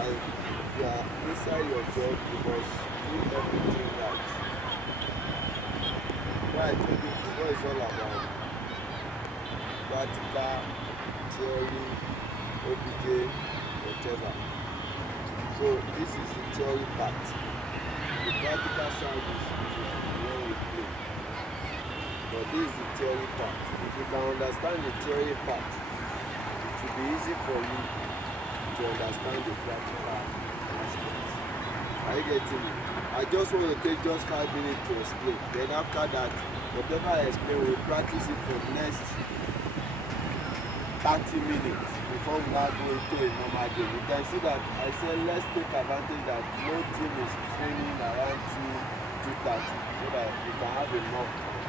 And if you are inside your job, you must do everything right. Why I told you football is all about practical, theory, OBJ, whatever. So this is the theory part. The practical side is when we play. But this is the theory part. If you can understand the theory part, it will be easy for you to understand the practical aspect. Are you getting me? I just want to take just 5 minutes to explain. Then after that, whatever I explain, we'll practice it for the next 30 minutes before we now go into a normal game. You can see that I said let's take advantage that no team is training around 2:30 so that we can have enough time.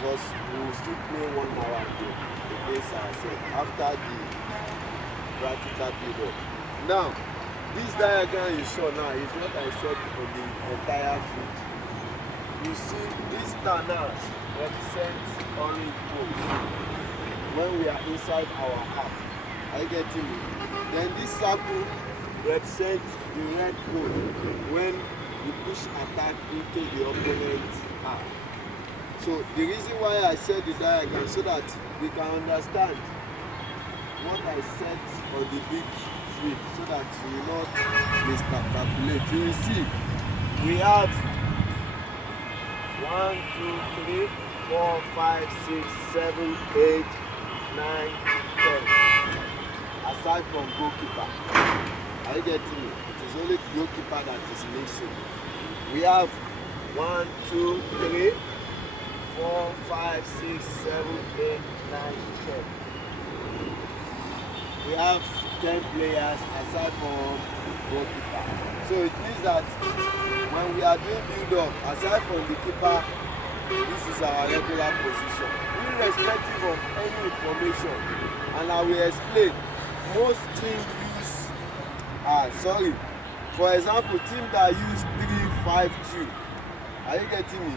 Because we will still play 1 hour game against ourselves after the practical period. Now, this diagram you saw now is what I said for the entire field. You see, these stars represent orange poles when we are inside our half. Are you getting me? Then this circle represents the red pole when we push attack into the opponent's half. So the reason why I said the diagram so that we can understand what I set on the big field so that you will not miscalculate. You will see we have 1, 2, 3, 4, 5, 6, 7, 8, 9, 10. Aside from goalkeeper. Are you getting me? It is only goalkeeper that is missing. We have 1, 2, 3, 4, 5, 6, 7, 8, 9, 10. We have 10 players aside from goalkeeper. So it means that when we are doing build-up, aside from the keeper, this is our regular position. Irrespective of any information, and I will explain, most teams use, for example, team that use 3-5-2, are you getting me?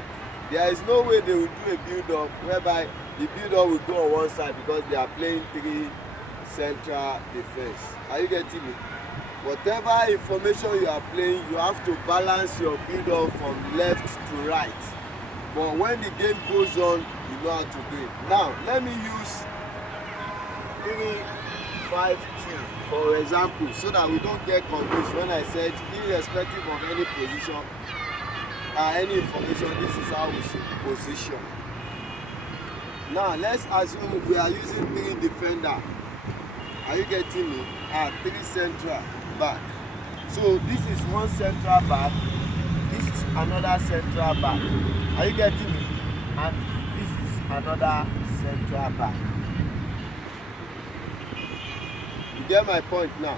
There is no way they will do a build-up whereby the build-up will go on one side because they are playing 3 central defense. Are you getting me? Whatever information you are playing, you have to balance your build-up from left to right. But when the game goes on, you know how to do it. Now, let me use 3-5-2 for example, so that we don't get confused. When I said irrespective of any position, any information, this is how we should position. Now, let's assume we are using 3 defender. Are you getting me? 3 central back. So this is one central back. This is another central back. Are you getting me? And this is another central back. You get my point now?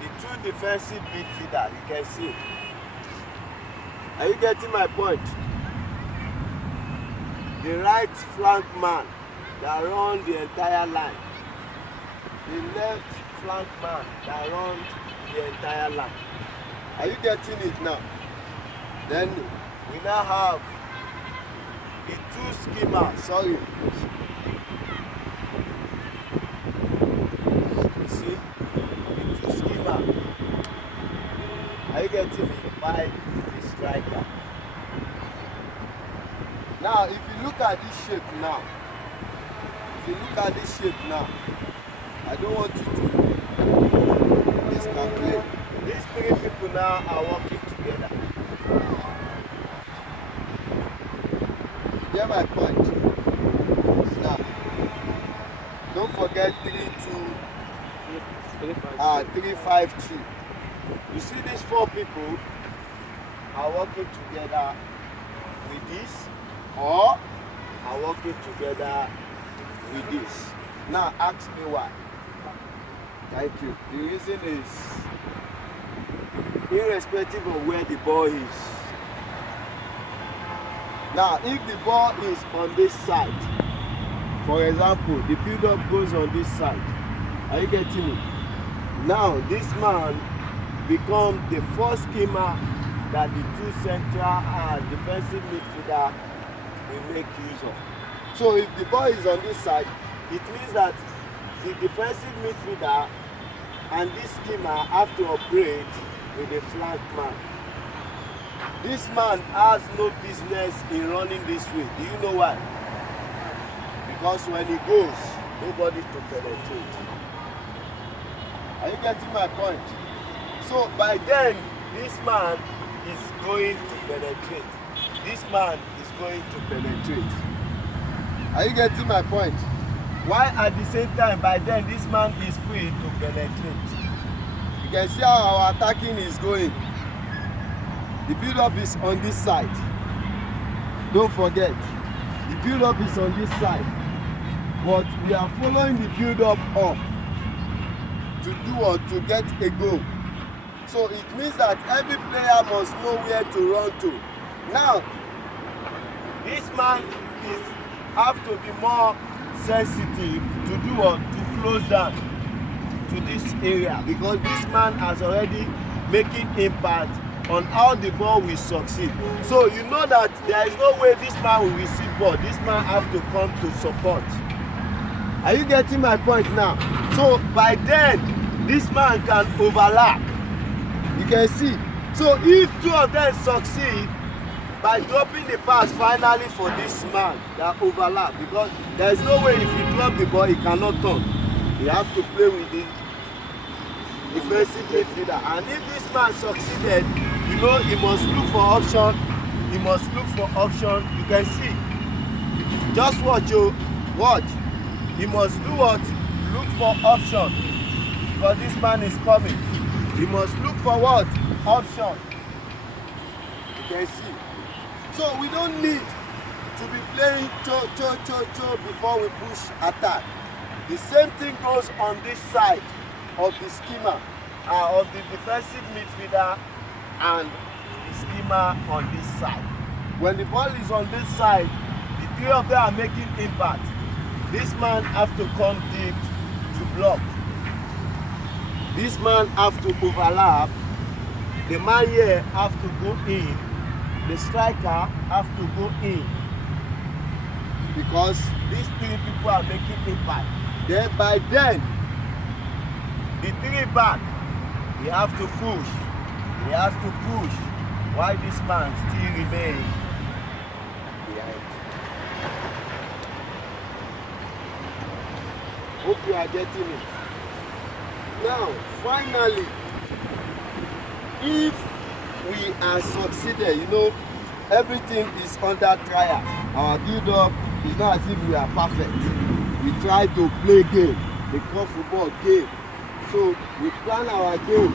The 2 defensive midfielder, you can see. Are you getting my point? The right flank man that runs the entire line. The left flank man that runs the entire line. Are you getting it now? Then we now have the 2 schema. See? The 2 schema. Are you getting me? By the striker. Now, if you look at this shape now, I don't want you to miscalculate. These 3 people now are working together. You get my point? Now, don't forget 3-5-2. You see these 4 people are working together with this, or are working together with this. Now ask me why. Thank you. The reason is irrespective of where the ball is. Now if the ball is on this side, for example, the build-up goes on this side. Are you getting me? Now this man becomes the first schema that the 2 central defensive midfielder will make use of. So if the ball is on this side, it means that the defensive midfielder and this schemer have to operate with a flank man. This man has no business in running this way. Do you know why? Because when he goes, nobody to penetrate. Are you getting my point? So by then, this man is going to penetrate. This man is going to penetrate. Are you getting my point? Why at the same time, by then, this man is free to penetrate. You can see how our attacking is going. The build-up is on this side. Don't forget, the build-up is on this side. But we are following the build-up up to do or to get a goal. So it means that every player must know where to run to. Now, this man have to be more sensitive to do what? To close down to this area, because this man has already making impact on how the ball will succeed. So you know that there is no way this man will receive ball. This man have to come to support. Are you getting my point now? So by then, this man can overlap. You can see. So if two of them succeed by dropping the pass finally for this man, that overlap, because there is no way if you drop the ball, he cannot turn. He has to play with the defensive midfielder. And if this man succeeded, you know, he must look for option. He must look for option. You can see. Just watch, you watch. He must do what? Look for option. Because this man is coming. He must look for what? Option. You can see. So we don't need to be playing cho before we push attack. The same thing goes on this side of the schema, of the defensive midfielder and the schema on this side. When the ball is on this side, the three of them are making impact. This man have to come deep to block. This man have to overlap. The man here have to go in. The striker have to go in. Because these three people are making impact. Then by then, the three back, he have to push. He has to push while this man still remains behind. Hope you are getting it. Now, finally, if we are succeeded, you know, everything is under trial. Our build-up is not as if we are perfect. We try to play game, the club football game. So we plan our game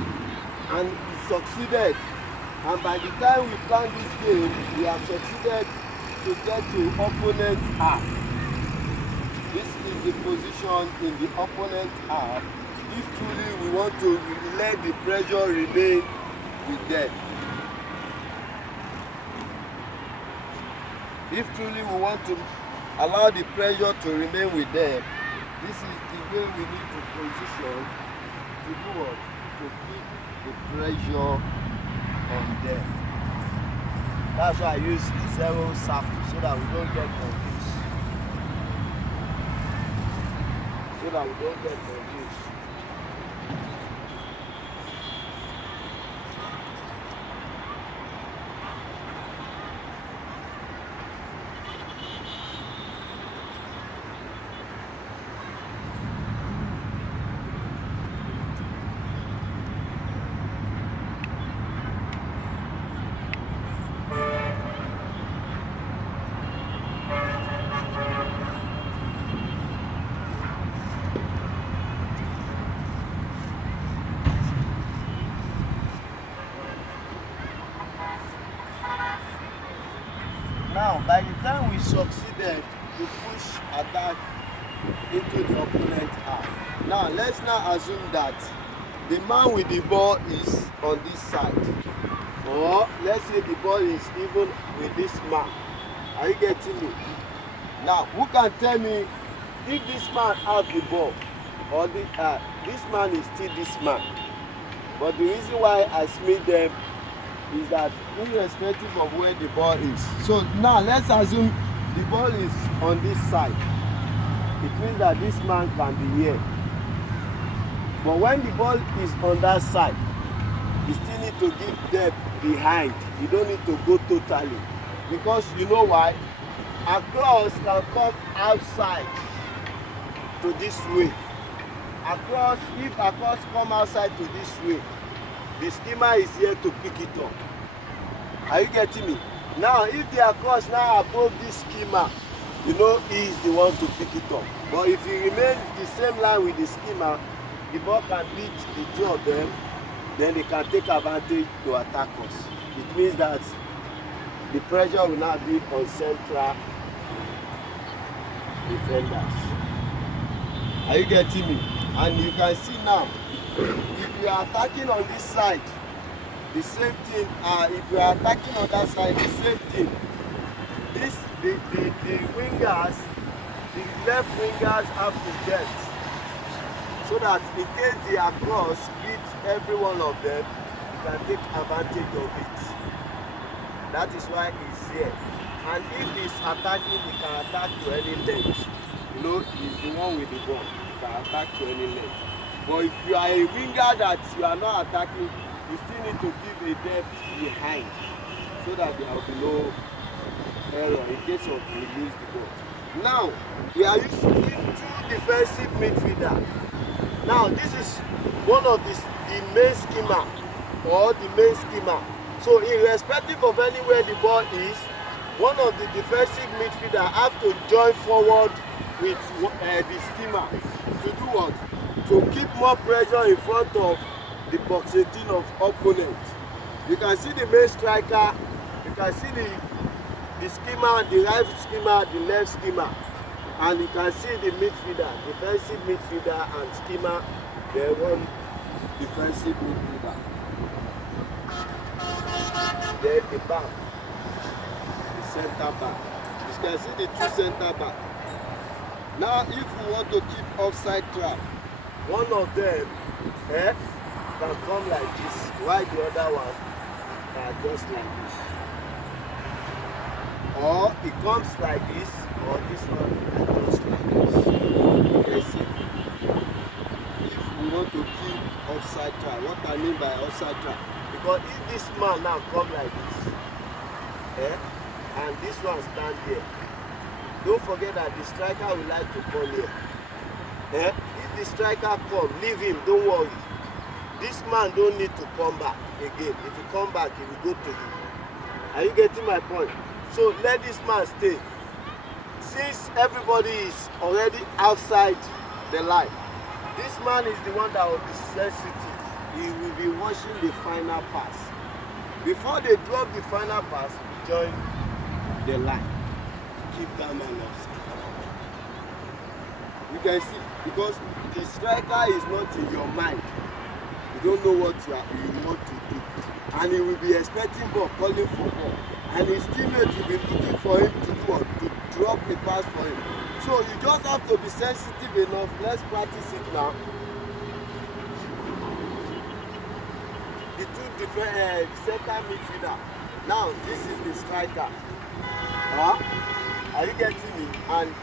and we succeeded. And by the time we plan this game, we have succeeded to get to opponent half. This is the position in the opponent half. If truly we want to let the pressure remain with them. If truly we want to allow the pressure to remain with them, this is the way we need to position to do what? To keep the pressure on them. That's why I use 0 circle so that we don't get confused. So that we don't get confused. Now, by the time we succeeded to push attack into the opponent half, now let's now assume that the man with the ball is on this side, or let's say the ball is even with this man. Are you getting me? Now, who can tell me if this man has the ball, or this man is still this man? But the reason why I split them is that irrespective of where the ball is. So now let's assume the ball is on this side. it means that this man can be here. But when the ball is on that side, you still need to give depth behind. You don't need to go totally. Because you know why? A cross can come outside to this way. If a cross come outside to this way, the skimmer is here to pick it up. Are you getting me? Now, if the cross now above this skimmer, you know he is the one to pick it up. But if he remains the same line with the skimmer, the ball can beat the two of them, then they can take advantage to attack us. It means that the pressure will now be on central defenders. Are you getting me? And you can see now, if you are attacking on this side, the same thing. If you are attacking on that side, the same thing. The wingers, the left wingers have to get, so that in case they are cross, beat every one of them, you can take advantage of it. That is why he's here. And if he's attacking, he can attack to any length. You know, he's the one with the ball. He can attack to any length. But if you are a winger that you are not attacking, you still need to give a depth behind, so that there will be no error in case of you lose the ball. Now, we are using two defensive midfielders. Now, this is one of the main schema, or the main schema. So, irrespective of anywhere the ball is, one of the defensive midfielders have to join forward with the schema to do what? To keep more pressure in front of the box 18 of opponent. You can see the main striker, you can see the schema, the right schema, the left schema, and you can see the midfielder, defensive midfielder and schema, they one defensive midfielder. Then the back, the center back. You can see the two center back. Now, if we want to keep offside trap, one of them can come like this, while the other one can just like this. Or it comes like this, or this one can just like this. Okay, see? If we want to keep offside trap, what I mean by offside trap? Because if this man now come like this, and this one stand here, don't forget that the striker will like to come here. If the striker come, leave him, don't worry. This man don't need to come back again. If he come back, he will go to you. Are you getting my point? So let this man stay. Since everybody is already outside the line, this man is the one that will be sensitive. He will be watching the final pass. Before they drop the final pass, join the line. Keep that man offside. You can see, because the striker is not in your mind. You don't know what you want to do. And he will be expecting ball, calling for ball. And his teammate will be looking for him to do what? To drop the pass for him. So you just have to be sensitive enough. Let's practice it now. The two different center midfielder. Now this is the striker. Are you getting me? And